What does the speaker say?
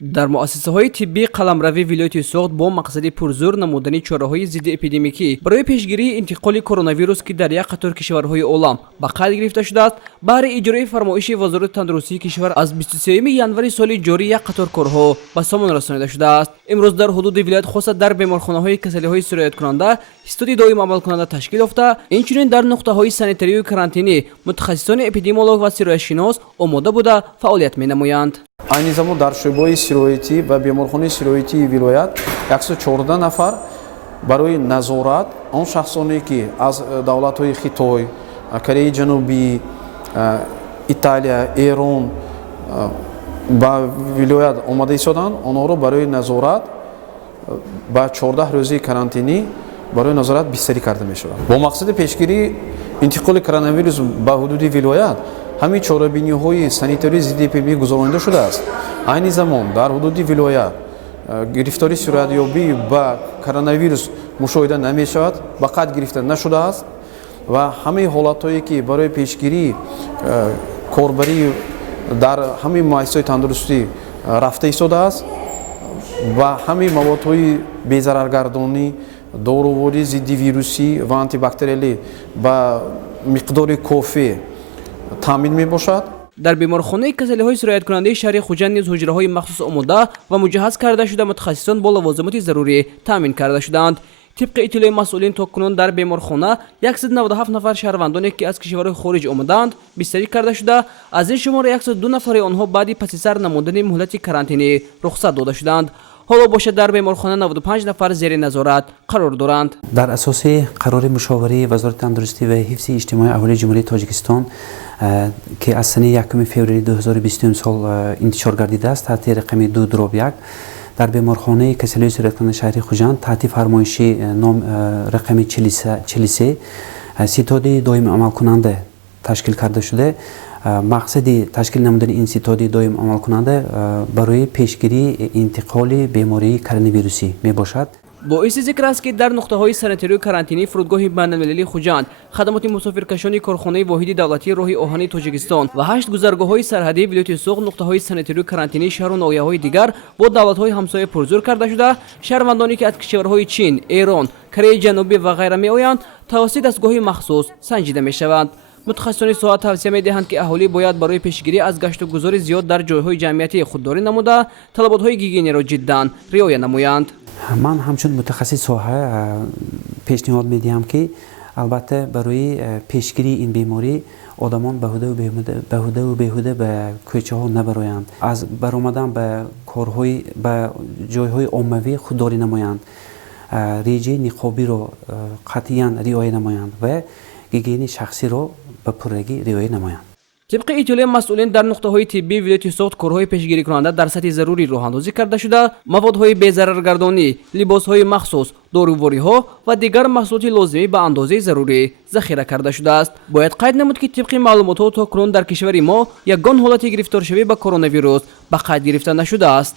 дар муассисаҳои тиббии қаламравии вилояти суғд бо мақсади пурзур намудани чораҳои зидди эпидемикӣ барои пешгирии интиқоли коронавирус ки дар як қатор кишварҳои олам ба қайд гирифта шудааст, баҳри иҷрои фармоиши вазорати тандурустии кишвар аз 23 январи соли ҷорӣ як қатор корҳо ба сомон расонида шудааст. имрӯз дар ҳудуди вилоят хоса дар беморхонаҳои касалиҳои сирояткунанда истоди доим амалкунанда ташкил ёфта, инчунин дар нуқтаҳои санитарию карантинӣ мутахассисони эпидемиолог ва сироятшинос омода буда фаъолият менамоянд. айни замон дар шӯъбаи сироятӣ ва беморхонаи сироятии вилоят 114 нафар барои назорат он шахсоне ки аз давлатҳои Хитой, Кореяи Ҷанубӣ, Италия, Эрон ба вилоят омада истоданд, онҳоро барои назорат ба 14 рӯзи карантинӣ барои назорат бистарӣ карда мешавад. Бо мақсади пешгирии интиқоли коронавирус ба ҳудуди вилоят ҳамин чорабиниҳои санитарии зидди эпидемия гузаронида шудааст. айни замон дар ҳудуди вилоят гирифтории суръатёбӣ ба коронавирус мушоҳида намешавад, ба қайд гирифта нашудааст ва ҳамаи ҳолатҳое ки барои пешгирии корбарӣ дар ҳамаи муассисаҳои тандурустӣ рафта истодааст ва ҳамаи маводҳои безараргардонӣ, дорувори зидди вирусӣ ва антибактериалӣ ба миқдори кофӣ таъмин мебошад. дар беморхонаи касалиҳои сирояткунандаи шаҳри Хуҷанд низ ҳуҷраҳои махсус омода ва муҷаҳҳаз карда шуда мутахассисон бо лавозимоти зарурӣ таъмин карда шуданд. тибқи иттилои масъулин токунун дар беморхона 197 нафар шаҳрвандоне ки аз кишварҳои хориҷ омадаанд бистарӣ карда шуда, аз ин шумора 102 нафари онҳо баъди пасисар намудани муҳлати карантинӣ рухсат дода шуданд. ҳоло бошад дар беморхона 95 нафар зери назорат қарор доранд. дар асоси қарори мушовирии вазорати тандурустӣ ва ҳифзи иҷтимоии аҳолии ҷумҳурии Тоҷикистон ки аз сани 1 феврари 2020 сол интишор гардидааст таҳти рақами 2-1 дар беморхонаи касалиҳои сирояткунандаи шаҳри Хуҷанд таҳти фармоиши ном рақами 43 ситоди доими амалкунанда ташкил карда шуде. мақсади ташкил намудани ин ситоди доим амалкунанда барои пешгирии интиқоли бемории коронавирусӣ мебошад. боиси зикр аст ки дар нуқтаҳои санитарию карантинӣ фурудгоҳи байналмилалии Хуҷанд, хадамоти мусофиркашони корхонаи воҳиди давлатии роҳи оҳани Тоҷикистон ва 8 гузаргоҳҳои сарҳадии вилояти суғд нуқтаҳои санитарию карантинии шаҳру ноҳияҳои дигар бо давлатҳои ҳамсоя пурзур карда шуда, шаҳрвандоне ки аз кишварҳои Чин, Эрон, Кореяи Ҷанубӣ ва ғайра меоянд тавассути дастгоҳи махсус санҷида мешаванд. мутахассисони соҳа тавсия медиҳанд ки аҳолӣ бояд барои пешгирӣ аз гашту гузори зиёд дар ҷойҳои ҷамъиятӣ худдорӣ намуда, талаботҳои гигиенаро ҷиддан риоя намоянд. ман ҳамчун мутахассис соҳа пешниҳод медиҳам ки албатта барои пешгирии ин беморӣ одамон баҳудаву беҳуда ба кӯчаҳо набароянд, аз баромадан ба корҳои ба ҷойҳои оммавӣ худдорӣ намоянд, реҷаи ниқобиро қатъиян риоя намоянд ва гигиени шахсиро ба пуррагӣ риоя намоянд. тибқи иттилои масъулин дар нуқтаҳои тиббии вилояти суғд корҳои пешгирикунанда дар сатҳи зарури роҳандозӣ карда шуда, маводҳои безараргардонӣ, либосҳои махсус, дорувориҳо ва дигар маҳсулоти лозимӣ ба андозаи зарурӣ захира карда шудааст. бояд қайд намуд ки тибқи маълумотҳо токунун дар кишвари мо ягон ҳолати гирифторшавӣ ба коронавирус ба қайд гирифта нашудааст.